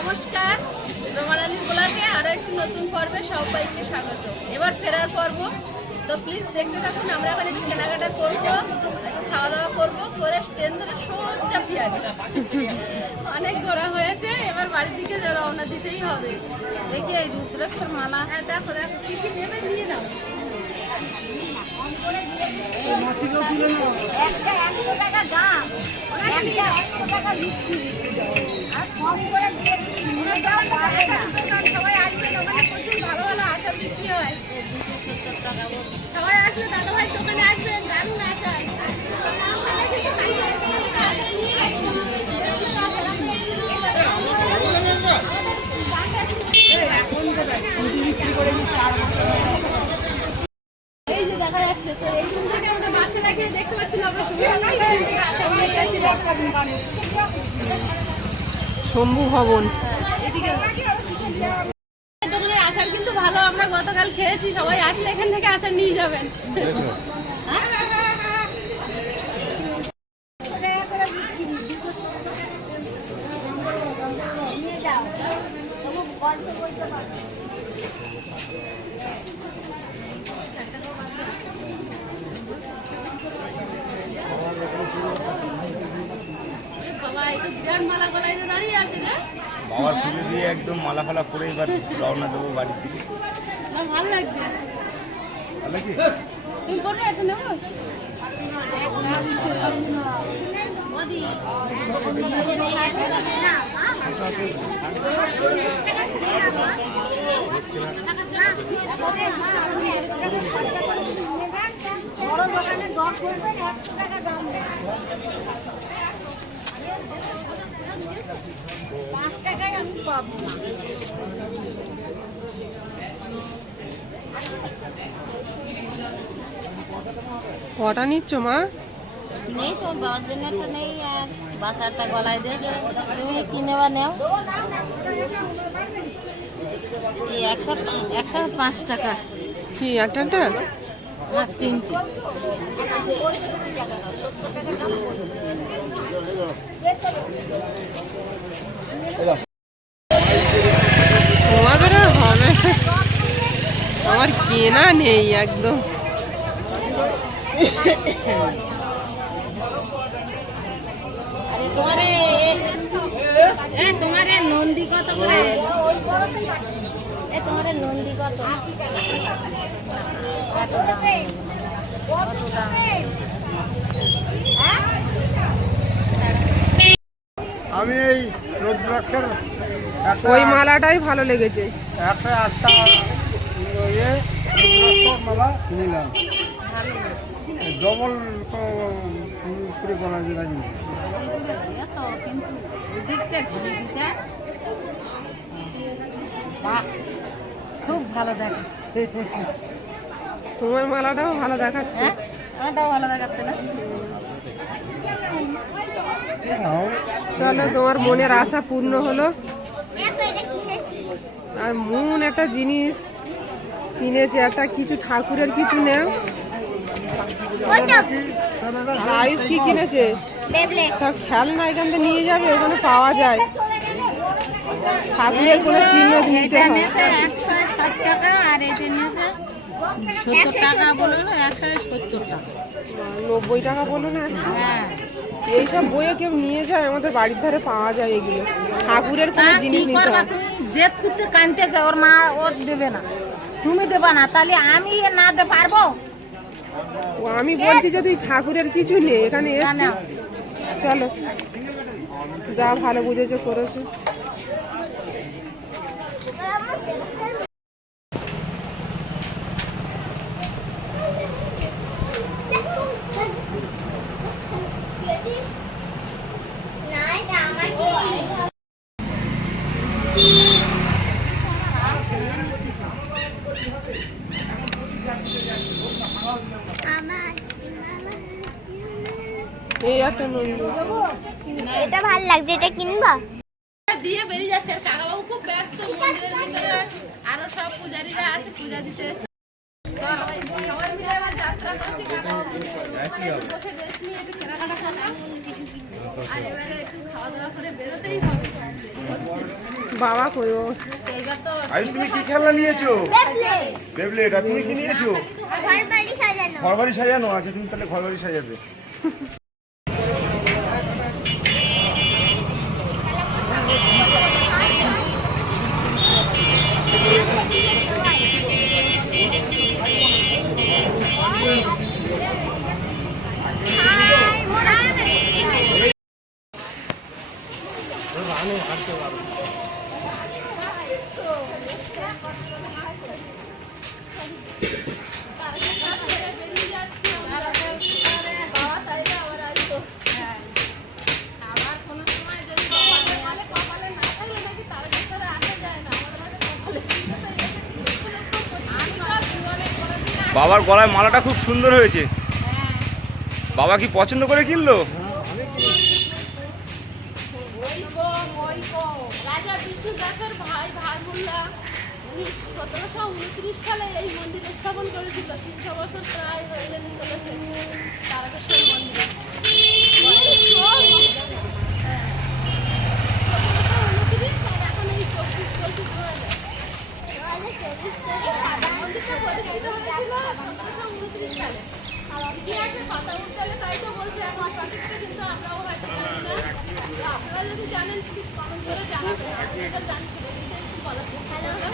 নমস্কার, রোমানালী ব্লগে আরো একটি নতুন পর্বে সবাইকে স্বাগত। এবার ফেরার পর্ব, তো প্লিজ দেখতে থাকুন। আমরা এখন একটু কেনাকাটা করবো, একটু খাওয়া দাওয়া করবো, করে ট্রেন ধরে সোজা পিয়ালি। অনেক ঘোরা হয়েছে, এবার বাড়ির দিকে রওনা দিতেই হবে। দেখি এই রুদ্রাক্ষর মালা, হ্যাঁ দেখো দেখো কি কি নেবে নিয়ে নাও। সবাই আসবেন, ওখানে প্রচুর ভালো ভালো আচার বিক্রি হয়। সবাই আসলে দাদা ভাই দোকানে আসবেন, দারুণ আচার। এই যে দেখা যাচ্ছে, তো এইখান থেকে আমাদের বাচ্চারা গিয়ে দেখতে পাচ্ছিল আমরা শম্ভু ভবন। দোকানের আচার কিন্তু ভালো, আমরা গতকাল খেয়েছি। সবাই আসলে এখান থেকে আচার নিয়ে যাবেন। বাবার পুজো দিয়ে একদম মালা ফালা করে এবার রওনা দেবো বাড়ি থেকে। ভালো লাগছে। ভালো কি? তুমি পরে এখন নেবো। বড় দোকানে 10 করবে 100 টাকা দাম নেয়। 5 টাকায় আমি পাবো না। কটা নিচ্ছ মা? নেই তো, বাবার জন্য তো নেই। আর বাসারটা গলায় দিয়েছে, তুমি কিনে বা নেও। এই 105 টাকা। কি একটা? না, 3টে। তোমাদের আর হবে, আমার কেনা নেই একদম। আরে তোমার নন্দী কত করে? তোমার নন্দী কত? আমি এই রুদ্রাক্ষের ওই মালাটাই ভালো লেগেছে। একটা মালা নিলাম, ডবল করে করা যেটা কিন্তু দেখতে ঝুড়িটা খুব ভালো দেখাচ্ছে। তোমার মালাটাও ভালো দেখাচ্ছে। আমারটাও ভালো দেখাচ্ছে না? চলো, তোমার মনের আশা পূর্ণ হলো। আর মন একটা জিনিস কিনেছে, একটা কিছু ঠাকুরের কিছু নেও। আর আয়ুষ কি কিনেছে? সব খেলনা এখান থেকে নিয়ে যাবে, ওখানে পাওয়া যায়। ঠাকুরের কোনো চিহ্ন নিতে হয়। 160 টাকা, আর এটা নিয়েছে 70 টাকা। বললো 170 টাকা, 90 টাকা বলো না। হ্যাঁ। এইসব বইও কেউ নিয়ে যায়, আমাদের বাড়ির ধারে পাওয়া যায় এগুলো। ঠাকুরের কোনো জিনিস নিতে হয়। তুমি জেদ করতে কানতেছে, ওর মা ওর দেবে না, তুমি দেবা না, তাহলে আমি না দিতে পারবো? আমি বলছি যে তুই ঠাকুরের কিছু নেই এখানে এসে। চলো, যা ভালো বুঝেছো করেছো। এই একটা নন্দী, এটা ভালো লাগছে, এটা কিনবা? দিয়ে বেরিয়ে যাচ্ছে। কাকাবাবু খুব ব্যস্ত, মন্দিরের ভিতরে আরো সব পূজারীরা আছে, পূজা দিতে এসেছে। সবাই মিলে এবার যাত্রা করছি। কাকাবাবু বসে রেস্ট নিয়ে একটু কেনাকাটা করলাম, আর এবারে একটু খাওয়া দাওয়া করে বেরোতেই হবে। বাবা কই ও এইবার তো আয়ুষ তুমি কি খেলনা নিয়েছো? বেবলেট। আর তুমি কি নিয়েছো? ঘরবাড়ি সাজানো আছে, তুমি তাহলে ঘরবাড়ি সাজাবে। বাবার গলায় মালাটা খুব সুন্দর হয়েছে। বাবা কি পছন্দ করে কিনলো? রাজা বিষ্ণু দাসের ভাই ভারমুল্লা 1729 সালে এই মন্দির স্থাপন করেছিল। 300 বছর প্রায় হয়ে যেতে চলেছে তারকেশ্বর মন্দিরে। 1729 আর এখন এই 24 মন্দিরটা প্রতিষ্ঠিত হয়েছিল 1729 সালে। ইতিহাসে পাতা উঠলে তাই তো বলছে, এখন সঠিকটা কিন্তু আমরাও হয়তো জানি না। আপনারা যদি জানেন প্লিজ কমেন্ট করে জানাবেন। আমি যেটা জানি সেটা কিন্তু একটু বলার চেষ্টা করলাম।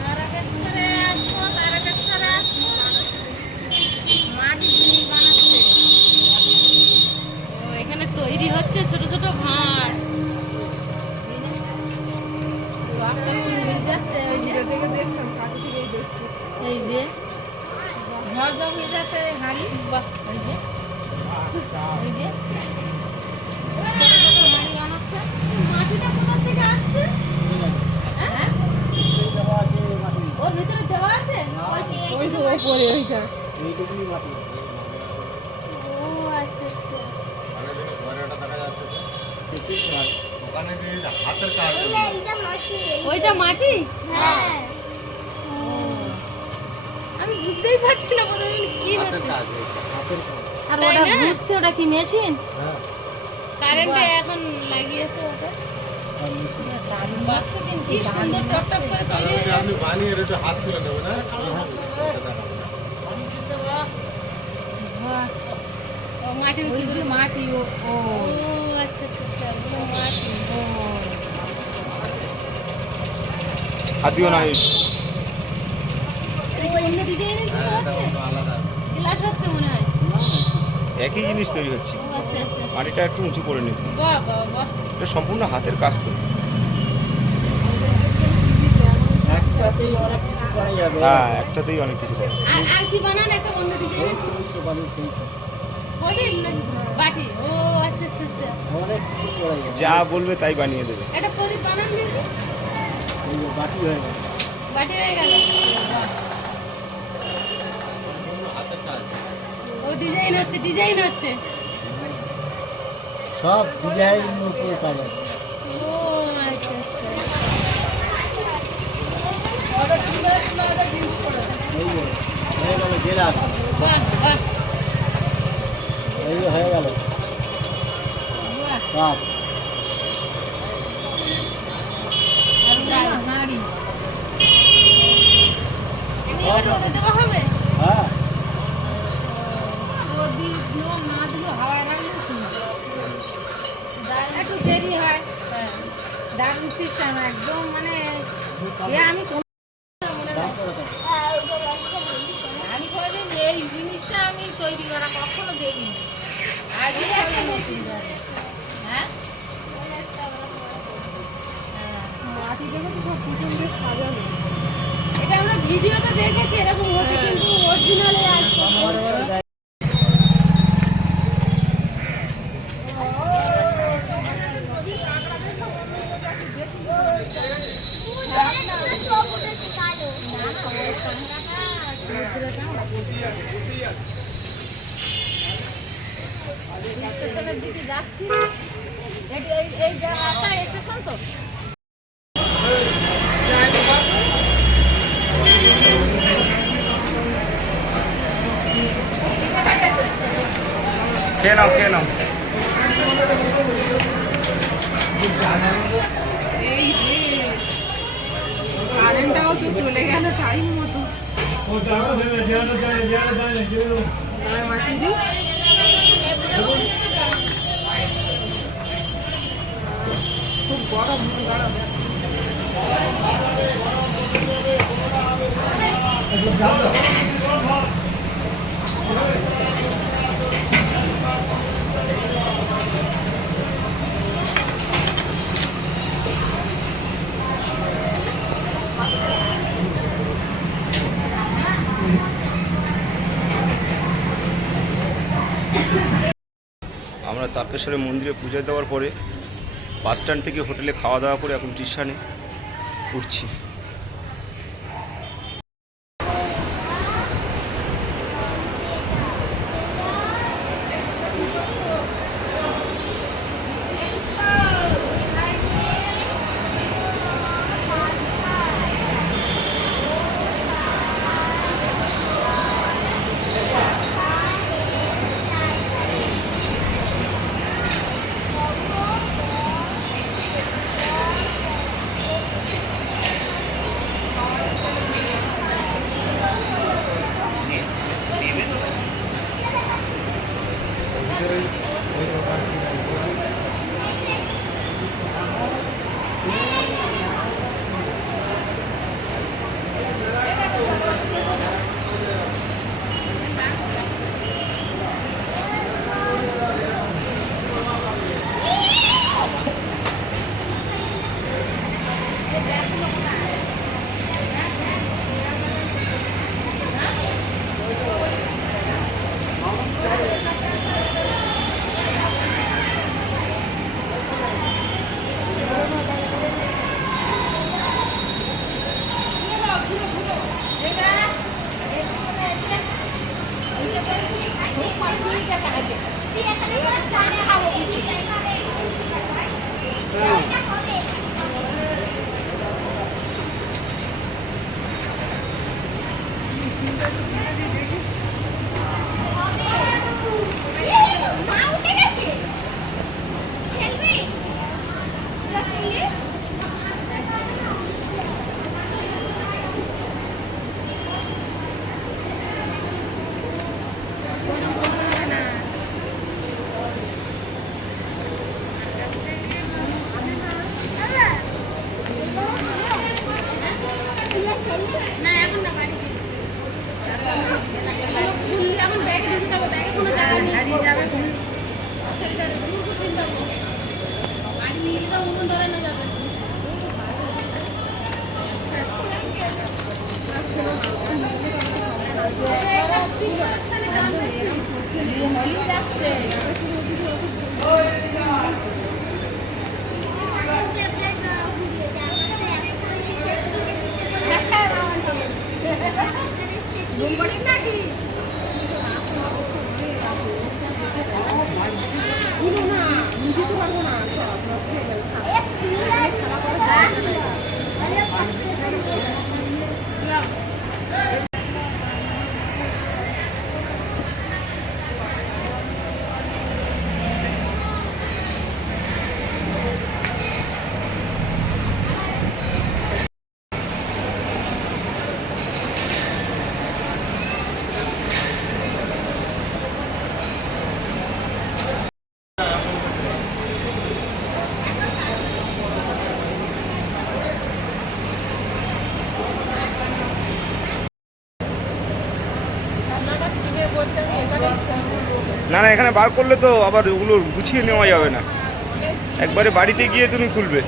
তারকেশ্বরে আসবো, তারকেশ্বরে আসবো। মাটি দিয়ে বানাচ্ছে। ও এখানে তৈরি হচ্ছে ছোট ছোট ভাঁড়। একটা ফুল হয়ে যাচ্ছে ওই যে থেকে দেখলাম কাছে থেকেই দেখছি। এই যে ঝড় জমিয়ে যাচ্ছে এই হাঁড়ি। বাহ, এই যে এই যে ছোট ছোট হাঁড়ি বানাচ্ছে। মাটিটা কোথা থেকে আসছে? হ্যাঁ? ওর ভিতরে দেওয়া আছে? ওই তো ওপরে ওইটা। ও আচ্ছা আচ্ছা। ওইটা মাটি? আমি বুঝতেই পারছি না প্রথমে কি হচ্ছে। আর তাই ওটা না? ঘুরছে, ওটা কি মেশিন? কারেন্টে এখন লাগিয়েছে ওটা। বাচ্চা কিন্তু কি সুন্দর টপ করে তৈরি হয়ে যাচ্ছে। বাহ, ও মাটি ওই উঁচু যে করে মাটি ও ও আচ্ছা আচ্ছা আচ্ছা ওগুলো মাটি। হাত দিও না আয়ুষ। এটা কি অন্য ডিজাইনের কিছু হচ্ছে? গ্লাস হচ্ছে মনে হয়। একই জিনিস তৈরি হচ্ছে, ও আচ্ছা আচ্ছা। মাটিটা একটু উঁচু করে নিতে। বাহ বাহ বাহ। এটা সম্পূর্ণ হাতের কাজ তো। হ্যাঁ, একটাতেই অনেক কিছু করা। আর কি বানান একটা অন্য ডিজাইনের? প্রদীপ না বাটি? ও আচ্ছা আচ্ছা আচ্ছা। যা বলবে তাই বানিয়ে দেবে। একটা প্রদীপ বানান দিদি। বাটি হয়ে গেল। ও ডিজাইন হচ্ছে, ডিজাইন হচ্ছে। সব ডিজাইন উপরে কাজ আছে। ও আচ্ছা আচ্ছা। ওটা সুন্দর সুন্দর জিনিস করে। এই যে হয়ে গেল গেলাস, বাহ বাহ এই যে হয়ে গেল বাহ। কাপ। দারুণ। হাঁড়ি। এগুলো কি রোদে দেওয়া হবে? হ্যাঁ, প্রদীপ দিও না দিও হাওয়ায় রাখলে সুন্দর। একটু দেরি হয়। দারুণ সিস্টেম একদম, মানে আমি দাম কত? আমি কোনোদিন এই জিনিসটা আমি তৈরি করা কখনো দেখিনি। আজই একটা নতুন জায়গা। হ্যাঁ, মাটি দেখে তো সব পুতুল দিয়ে সাজানো। এটা আমরা ভিডিওতে দেখেছি এরকম হতে, কিন্তু অরিজিনালে আজ স্টেশনের দিকে যাচ্ছি। এই জায়গাটা স্টেশন তো। খেয়ে নাও, খেয়ে নাও। আর মাটি দিই। খুব গরম গরম। আমরা তারকেশ্বরের মন্দিরে পূজা দেওয়ার পরে বাস স্ট্যান্ড থেকে হোটেলে খাওয়া দাওয়া করে এখন স্টেশনে উঠছি। না না, এখানে বার করলে তো আবার ওগুলো গুছিয়ে নেওয়া যাবে না, একবারে বাড়িতে গিয়ে তুমি খুলবে।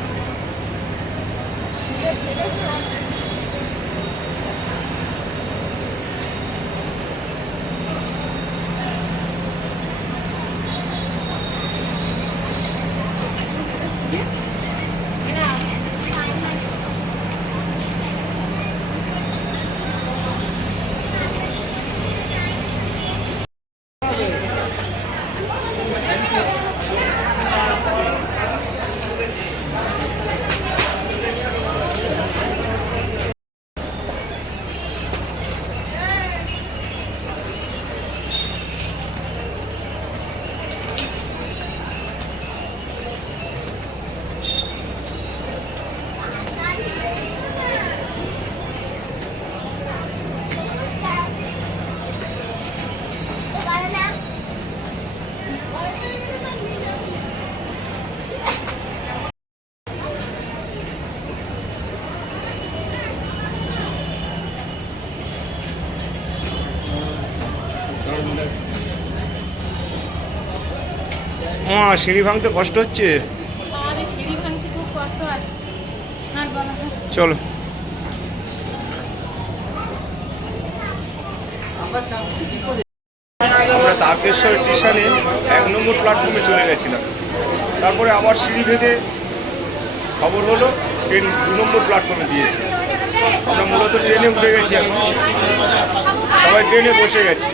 সিঁড়ি ভাঙতে কষ্ট হচ্ছে। আমাদের সিঁড়ি ভাঙতে খুব কষ্ট হয় আর বলা হয় চলো। আমরা তারকেশ্বর স্টেশনে 1 নম্বর প্ল্যাটফর্মে চলে গেছিলাম। তারপরে আবার সিঁড়ি ভেঙে খবর হলো ট্রেন 2 নম্বর প্ল্যাটফর্মে দিয়েছে। আমরা মূলত ট্রেনে উঠে গেছি, এখন সবাই ট্রেনে বসে গেছি।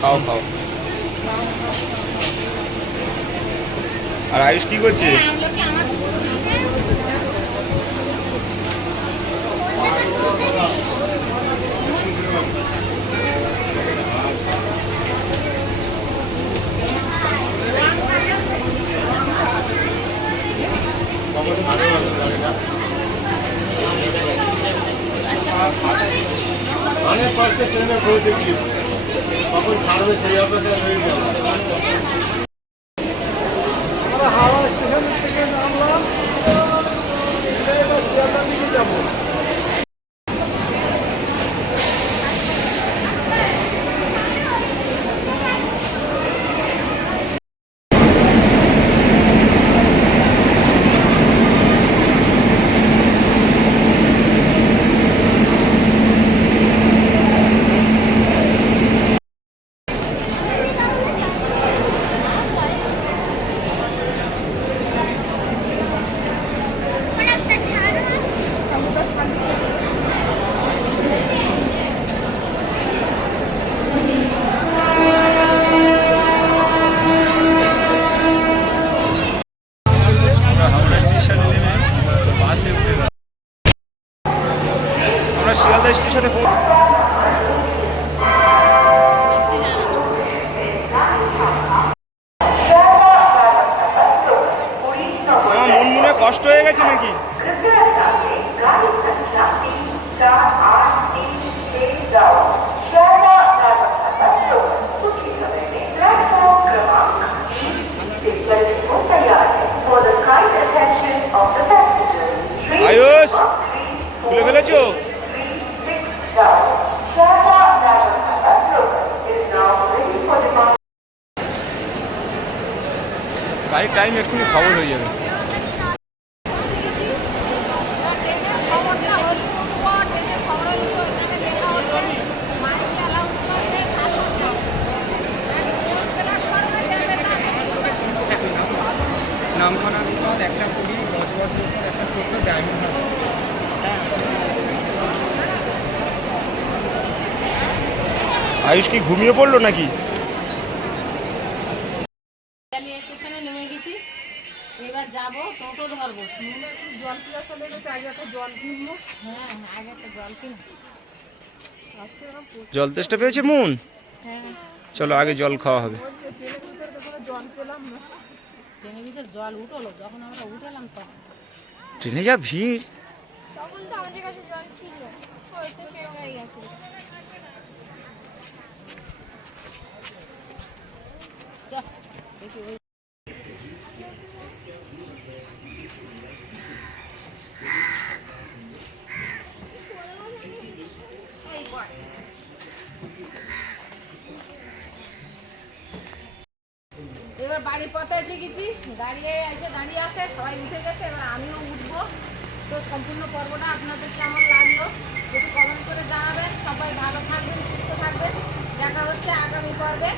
খাও খাও। আর আয়ুষ কি করছে? আমলোকে আমার অনেক কষ্টে ট্রেনে পৌঁছে গিয়েছি, কখন ছাড়বে সেই অপেক্ষা রয়ে গেল। হাওড়া স্টেশন থেকে নামলাম, শিয়ালদার দিকে যাবো। আমরা শিয়ালদা স্টেশনে মন মনে কষ্ট হয়ে গেছে নাকি? আয়ুষ খুলে ফেলেছো? গাড়ির টাইম এক্ষুনি খবর হয়ে যাবে। নামখানা একটা কুড়ি 10 বছর একটা ছোট্ট ডায়মন্ড হবে। আয়ুষ কি ঘুমিয়ে পড়লো নাকি? স্টেশনে নেমে গেছি, এবার যাবো টোটো ধরবো। জল পিয়াসা লেগেছে, আগে একটা জল কিনবো। হ্যাঁ আগে একটা জল কিনবো। জল তেষ্টা পেয়েছে মন? হ্যাঁ চলো আগে জল খাওয়া হবে। ট্রেনের ভিতর জল উঠলো, যখন আমরা উঠেলাম তখন ট্রেনে যা ভিড়। তখন তো আমাদের কাছে জল ছিল, ওই তো শেষ হয়ে গেছে। চল দেখি ওই এবার বাড়ির পথে এসে গেছি, গাড়ি এসে দাঁড়িয়ে আছে, সবাই উঠে গেছে, এবার আমিও উঠবো। তো সম্পূর্ণ পর্বটা আপনাদের কেমন লাগলো যদি কমেন্ট করে জানাবেন। সবাই ভালো থাকবেন, সুস্থ থাকবেন। দেখা হচ্ছে আগামী পর্বে।